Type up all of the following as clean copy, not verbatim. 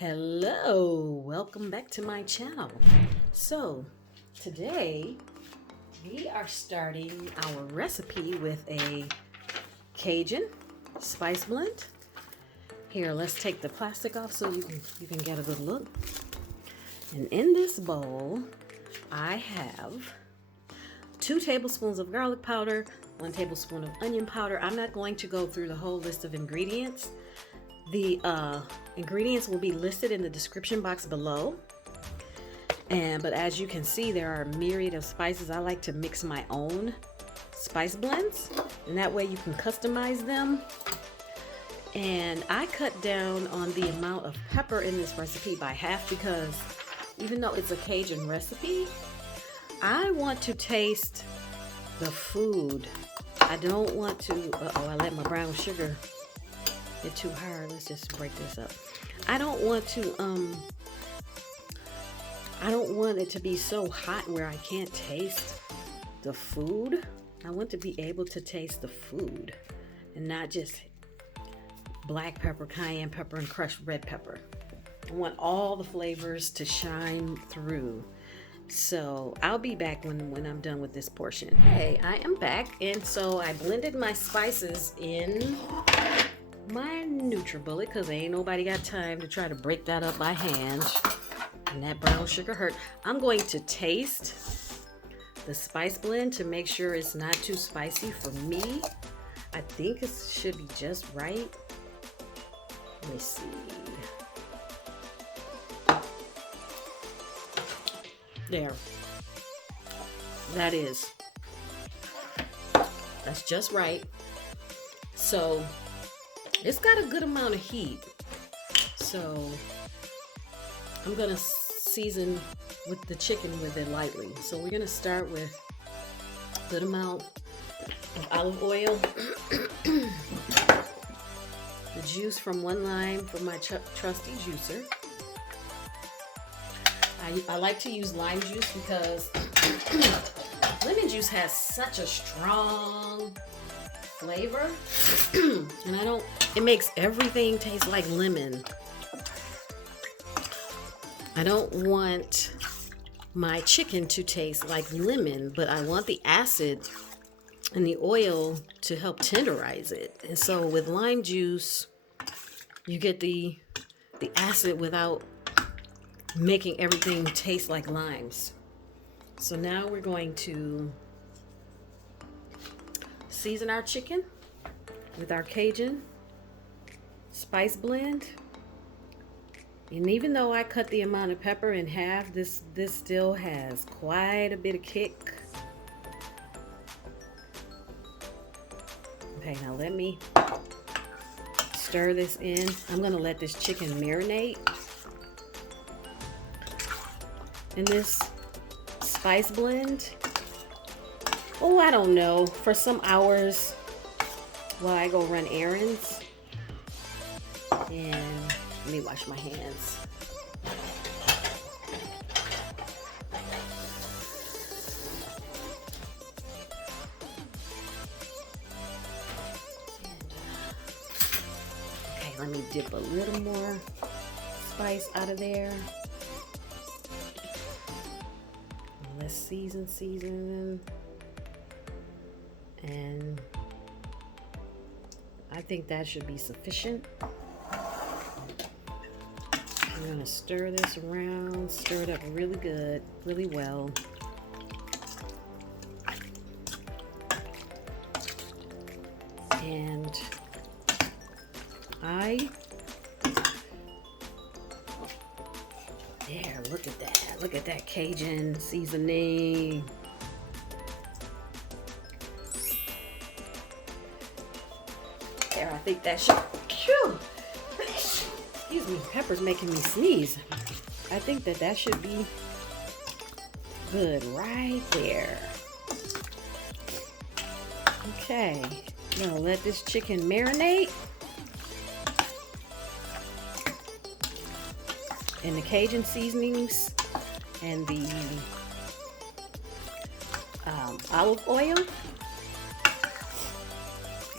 Hello, welcome back to my channel. So today we are starting our recipe with a Cajun spice blend. Here, let's take the plastic off so you can get a good look. And in this bowl, I have 2 tablespoons of garlic powder, 1 tablespoon of onion powder. I'm not going to go through the whole list of ingredients. The ingredients will be listed in the description box below. But as you can see, there are a myriad of spices. I like to mix my own spice blends, and that way you can customize them. And I cut down on the amount of pepper in this recipe by half because even though it's a Cajun recipe, I want to taste the food. I don't want to, I let my brown sugar get too hard. Let's just break this up. I don't want it to be so hot where I can't taste the food. I want to be able to taste the food and not just black pepper, cayenne pepper, and crushed red pepper. I want all the flavors to shine through. So I'll be back when I'm done with this portion. Hey, I am back, and so I blended my spices in my NutriBullet because ain't nobody got time to try to break that up by hand, and that brown sugar hurt. I'm going to taste the spice blend to make sure it's not too spicy for me. I think it should be just right. Let me see. There. That's just right. So it's got a good amount of heat. So I'm gonna season with the chicken with it lightly. So we're gonna start with a good amount of olive oil. The juice from 1 lime from my trusty juicer. I like to use lime juice because lemon juice has such a strong flavor, and it makes everything taste like lemon. I don't want my chicken to taste like lemon, but I want the acid and the oil to help tenderize it. And so with lime juice, you get the acid without making everything taste like limes. So now we're going to season our chicken with our Cajun spice blend. And even though I cut the amount of pepper in half, this still has quite a bit of kick. Okay, now let me stir this in. I'm gonna let this chicken marinate in this spice blend. Oh, I don't know, for some hours while I go run errands. And let me wash my hands. Okay, let me dip a little more spice out of there. Let's season. And I think that should be sufficient. I'm gonna stir this around, stir it up really good, really well. And there, look at that. Look at that Cajun seasoning. There, I think that should, excuse me, pepper's making me sneeze. I think that should be good right there. Okay, now let this chicken marinate in the Cajun seasonings and the olive oil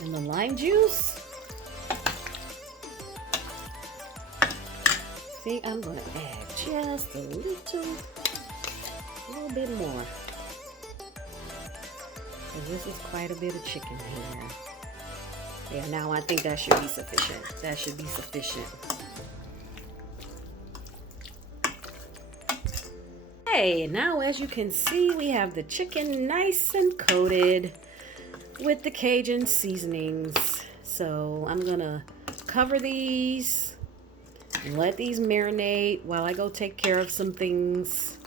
and the lime juice. think I'm gonna add just a little bit more. This is quite a bit of chicken here. Yeah, now I think that should be sufficient. That should be sufficient. Okay, now as you can see, we have the chicken nice and coated with the Cajun seasonings. So I'm gonna cover these and let these marinate while I go take care of some things.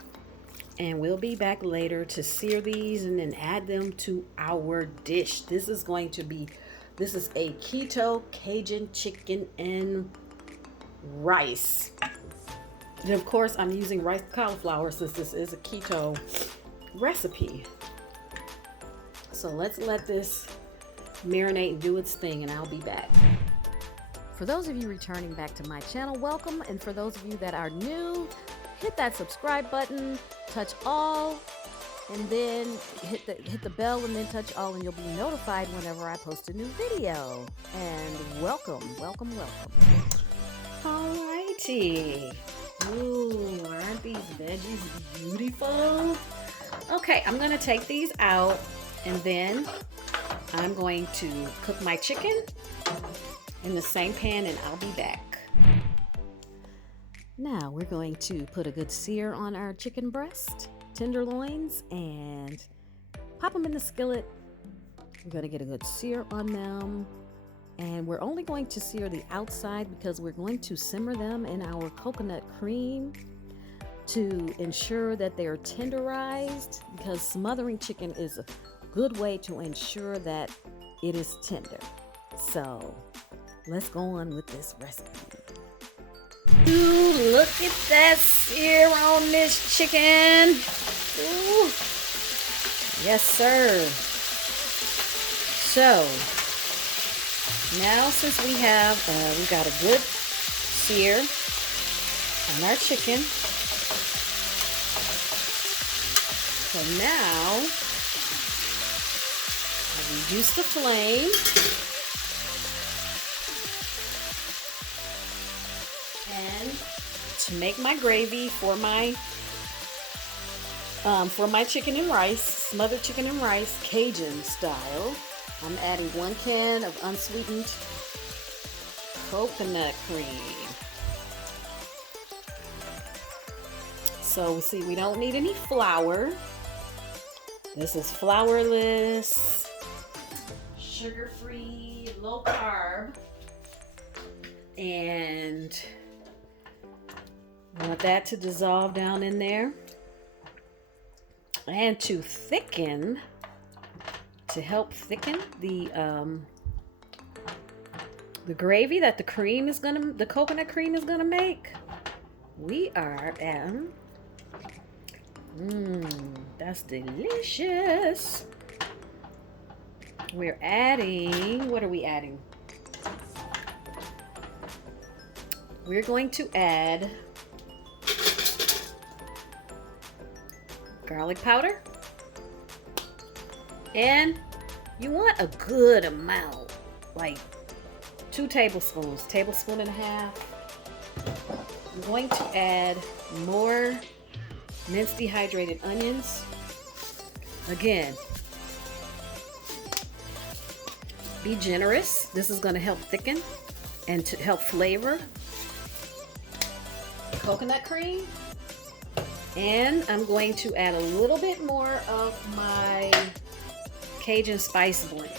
And we'll be back later to sear these and then add them to our dish. This is a keto Cajun chicken and rice. And of course, I'm using rice cauliflower since this is a keto recipe. So let's let this marinate and do its thing, and I'll be back. For those of you returning back to my channel, welcome. And for those of you that are new, hit that subscribe button, touch all, and then hit the bell and then touch all, and you'll be notified whenever I post a new video. And welcome. Alrighty. Ooh, aren't these veggies beautiful? Okay, I'm gonna take these out, and then I'm going to cook my chicken in the same pan, and I'll be back. Now we're going to put a good sear on our chicken breast, tenderloins, and pop them in the skillet. We're going to get a good sear on them, and we're only going to sear the outside because we're going to simmer them in our coconut cream to ensure that they're tenderized, because smothering chicken is a good way to ensure that it is tender. So let's go on with this recipe. Ooh, look at that sear on this chicken. Ooh. Yes, sir. So now, since we got a good sear on our chicken, so now I reduce the flame. And to make my gravy for my chicken and rice, smothered chicken and rice, Cajun style, I'm adding 1 can of unsweetened coconut cream. So see, we don't need any flour. This is flourless, sugar-free, low carb, and I want that to dissolve down in there. And to help thicken the gravy that the coconut cream is gonna make, we are adding, that's delicious. We're adding, what are we adding? We're going to add garlic powder, and you want a good amount, like 2 tablespoons, tablespoon and a half. I'm going to add more minced dehydrated onions. Again, be generous. This is going to help thicken and to help flavor the coconut cream. And I'm going to add a little bit more of my Cajun spice blend.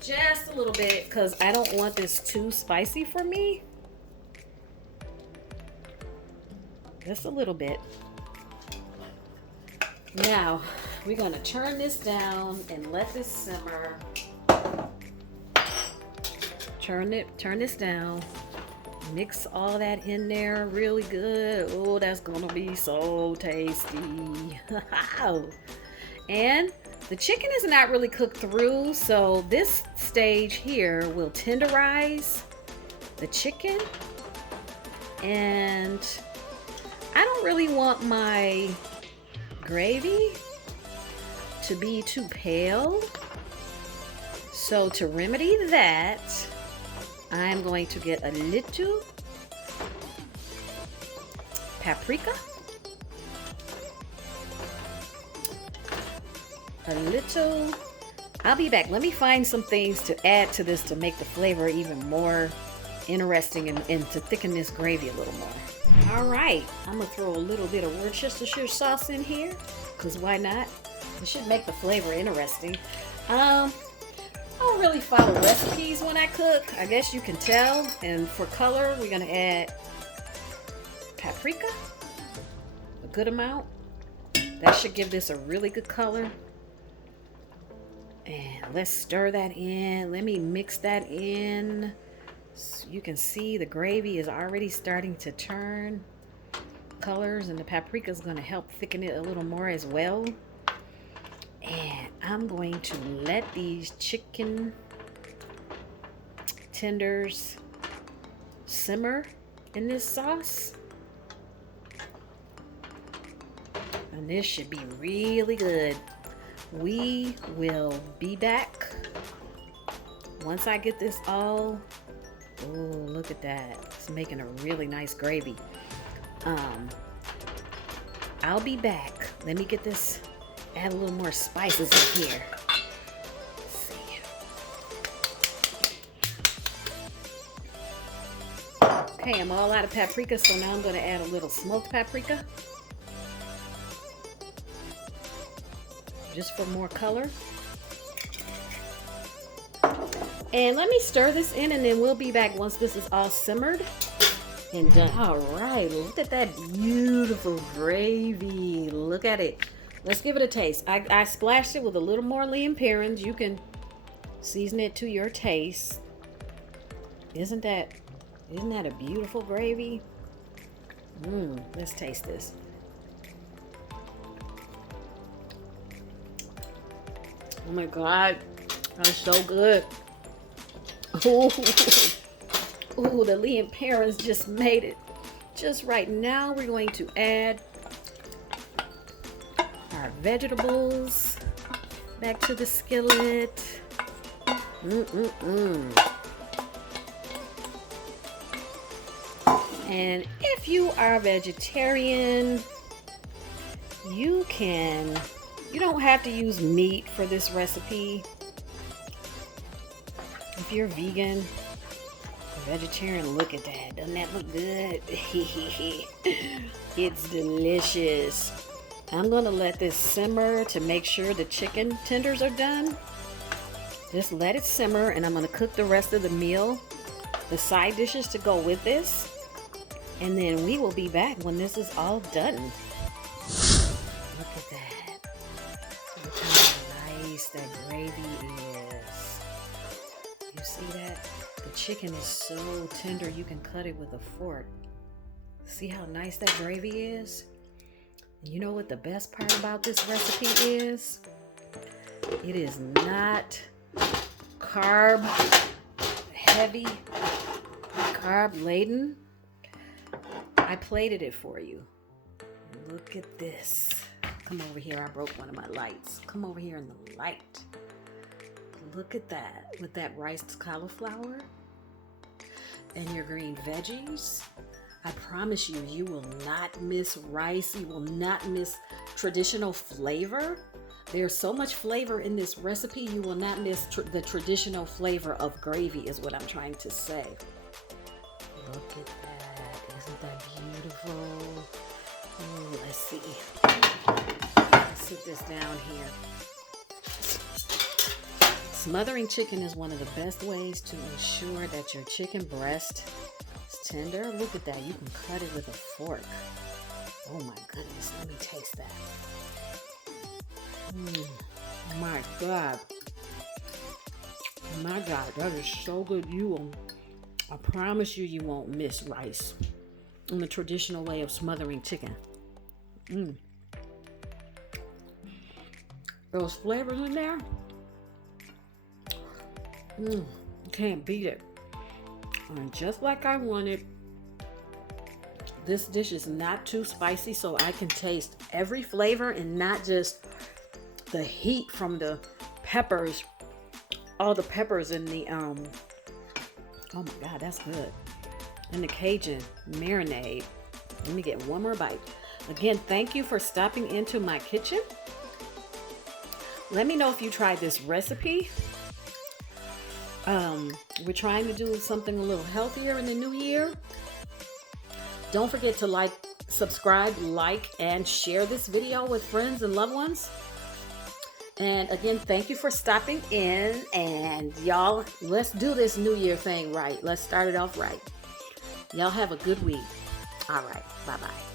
Just a little bit, because I don't want this too spicy for me. Just a little bit. Now, we're going to turn this down and let this simmer. Turn this down. Mix all that in there really good. Oh, that's gonna be so tasty. And the chicken is not really cooked through, so this stage here will tenderize the chicken. And I don't really want my gravy to be too pale. So to remedy that, I'm going to get a little paprika, a little. I'll be back. Let me find some things to add to this to make the flavor even more interesting and to thicken this gravy a little more. All right, I'm gonna throw a little bit of Worcestershire sauce in here, because why not? It should make the flavor interesting. I don't really follow recipes when I cook. I guess you can tell. And for color, we're gonna add paprika, a good amount. That should give this a really good color. And let's stir that in. Let me mix that in. So you can see the gravy is already starting to turn colors, and the paprika is going to help thicken it a little more as well. And I'm going to let these chicken tenders simmer in this sauce. And this should be really good. We will be back once I get this all. Oh, look at that. It's making a really nice gravy. I'll be back. Let me get this, add a little more spices in here. Let's see. Okay, I'm all out of paprika, so now I'm going to add a little smoked paprika. Just for more color. And let me stir this in, and then we'll be back once this is all simmered and done. All right, look at that beautiful gravy. Look at it. Let's give it a taste. I splashed it with a little more Liam Perrins. You can season it to your taste. Isn't that a beautiful gravy? Let's taste this. Oh my God, that's so good. Ooh, the Liam Perrins just made it just right. Now we're going to add our vegetables back to the skillet. And if you are a vegetarian, you don't have to use meat for this recipe. If you're vegan, vegetarian, look at that. Doesn't that look good? It's delicious. I'm gonna let this simmer to make sure the chicken tenders are done. Just let it simmer, and I'm gonna cook the rest of the meal, the side dishes to go with this. And then we will be back when this is all done. Look at that. Look how nice that gravy is. You see that? The chicken is so tender you can cut it with a fork. See how nice that gravy is? You know what the best part about this recipe is? It is not carb heavy, carb laden. I plated it for you. Look at this. Come over here. I broke one of my lights. Come over here in the light. Look at that. With that riced cauliflower and your green veggies. I promise you, you will not miss rice. You will not miss traditional flavor. There's so much flavor in this recipe. You will not miss the traditional flavor of gravy is what I'm trying to say. Look at that. Isn't that beautiful? Ooh, let's see. Let's sit this down here. Smothering chicken is one of the best ways to ensure that your chicken breast is tender. Look at that. You can cut it with a fork. Oh my goodness. Let me taste that. My God. My God. That is so good. I promise you, you won't miss rice in the traditional way of smothering chicken. Those flavors in there. You can't beat it. And just like I wanted, this dish is not too spicy, so I can taste every flavor and not just the heat from the peppers, all the peppers in the Oh my God, that's good. And the Cajun marinade. Let me get one more bite. Again, thank you for stopping into my kitchen. Let me know if you tried this recipe. We're trying to do something a little healthier in the new year. Don't forget to subscribe, like, and share this video with friends and loved ones. And again, thank you for stopping in. And y'all, let's do this New Year thing right. Let's start it off right. Y'all have a good week. All right. Bye-bye.